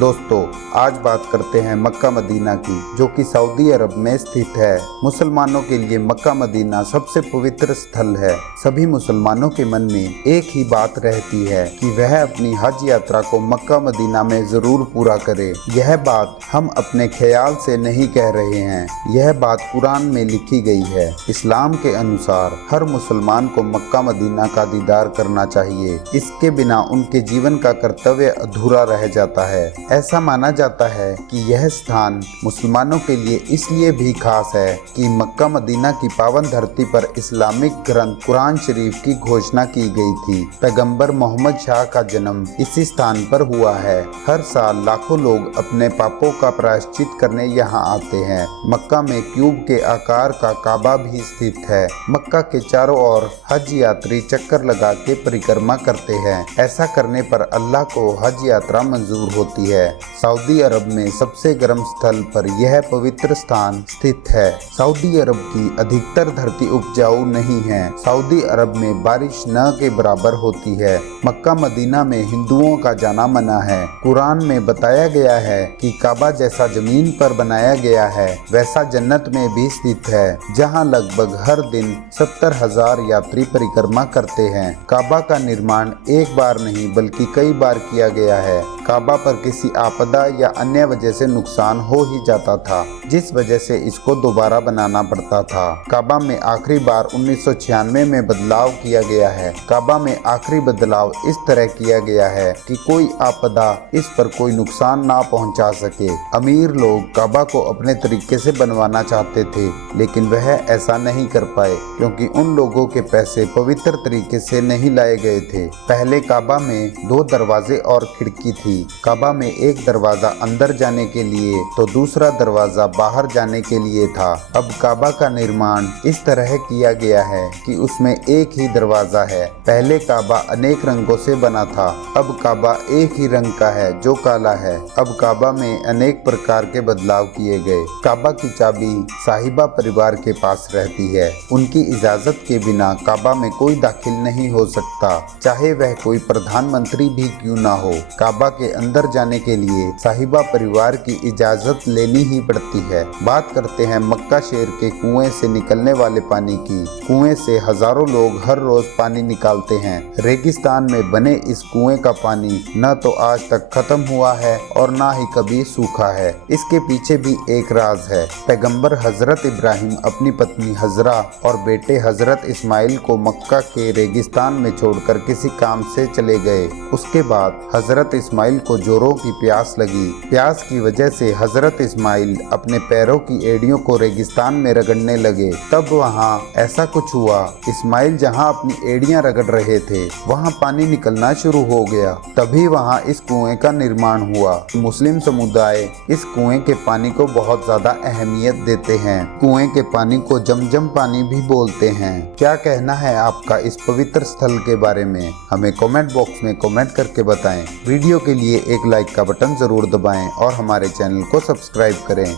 दोस्तों, आज बात करते हैं मक्का मदीना की, जो कि सऊदी अरब में स्थित है। मुसलमानों के लिए मक्का मदीना सबसे पवित्र स्थल है। सभी मुसलमानों के मन में एक ही बात रहती है कि वह अपनी हज यात्रा को मक्का मदीना में जरूर पूरा करे। यह बात हम अपने ख्याल से नहीं कह रहे हैं, यह बात कुरान में लिखी गई है। इस्लाम के अनुसार हर मुसलमान को मक्का मदीना का दीदार करना चाहिए। इसके बिना उनके जीवन का कर्तव्य अधूरा रह जाता है। ऐसा माना जाता है कि यह स्थान मुसलमानों के लिए इसलिए भी खास है कि मक्का मदीना की पावन धरती पर इस्लामिक ग्रंथ कुरान शरीफ की घोषणा की गई थी। पैगंबर मोहम्मद शाह का जन्म इसी स्थान पर हुआ है। हर साल लाखों लोग अपने पापों का प्रायश्चित करने यहाँ आते हैं। मक्का में क्यूब के आकार का काबा भी स्थित है। मक्का के चारों ओर हज यात्री चक्कर लगा के परिक्रमा करते हैं। ऐसा करने पर अल्लाह को हज यात्रा मंजूर होती है। सऊदी अरब में सबसे गर्म स्थल पर यह पवित्र स्थान स्थित है। सऊदी अरब की अधिकतर धरती उपजाऊ नहीं है। सऊदी अरब में बारिश न के बराबर होती है। मक्का मदीना में हिंदुओं का जाना मना है। कुरान में बताया गया है कि काबा जैसा जमीन पर बनाया गया है, वैसा जन्नत में भी स्थित है, जहां लगभग हर दिन 70,000 यात्री परिक्रमा करते हैं। काबा का निर्माण एक बार नहीं बल्कि कई बार किया गया है। काबा पर किसी आपदा या अन्य वजह से नुकसान हो ही जाता था, जिस वजह से इसको दोबारा बनाना पड़ता था। काबा में आखिरी बार 1996 में बदलाव किया गया है। काबा में आखिरी बदलाव इस तरह किया गया है कि कोई आपदा इस पर कोई नुकसान ना पहुंचा सके। अमीर लोग काबा को अपने तरीके से बनवाना चाहते थे, लेकिन वह ऐसा नहीं कर पाए क्योंकि उन लोगों के पैसे पवित्र तरीके से नहीं लाए गए थे। पहले काबा में 2 दरवाजे और खिड़की थी। काबा में एक दरवाजा अंदर जाने के लिए तो दूसरा दरवाजा बाहर जाने के लिए था। अब काबा का निर्माण इस तरह किया गया है कि उसमें एक ही दरवाजा है। पहले काबा अनेक रंगों से बना था, अब काबा एक ही रंग का है जो काला है। अब काबा में अनेक प्रकार के बदलाव किए गए। काबा की चाबी साहिबा परिवार के पास रहती है। उनकी इजाजत के बिना काबा में कोई दाखिल नहीं हो सकता, चाहे वह कोई प्रधानमंत्री भी क्यों ना हो। काबा के अंदर जाने के लिए साहिबा परिवार की इजाजत लेनी ही पड़ती है। बात करते हैं मक्का शहर के कुएं से निकलने वाले पानी की। कुएं से हजारों लोग हर रोज पानी निकालते हैं। रेगिस्तान में बने इस कुएं का पानी न तो आज तक खत्म हुआ है और न ही कभी सूखा है। इसके पीछे भी एक राज है। पैगंबर हजरत इब्राहिम अपनी पत्नी हजरा और बेटे हजरत इस्माइल को मक्का के रेगिस्तान में छोड़कर किसी काम से चले गए। उसके बाद हजरत इस्माइल को जोरों की प्यास लगी। प्यास की वजह से हजरत इस्माइल अपने पैरों की एड़ियों को रेगिस्तान में रगड़ने लगे। तब वहाँ ऐसा कुछ हुआ, इस्माइल जहाँ अपनी एड़ियाँ रगड़ रहे थे वहाँ पानी निकलना शुरू हो गया। तभी वहाँ इस कुएं का निर्माण हुआ। मुस्लिम समुदाय इस कुएं के पानी को बहुत ज्यादा अहमियत देते हैं। कुएं के पानी को जमजम पानी भी बोलते हैं। क्या कहना है आपका इस पवित्र स्थल के बारे में? हमें कमेंट बॉक्स में कमेंट करके बताएं। वीडियो के लिए एक लाइक का बटन जरूर दबाएं और हमारे चैनल को सब्सक्राइब करें।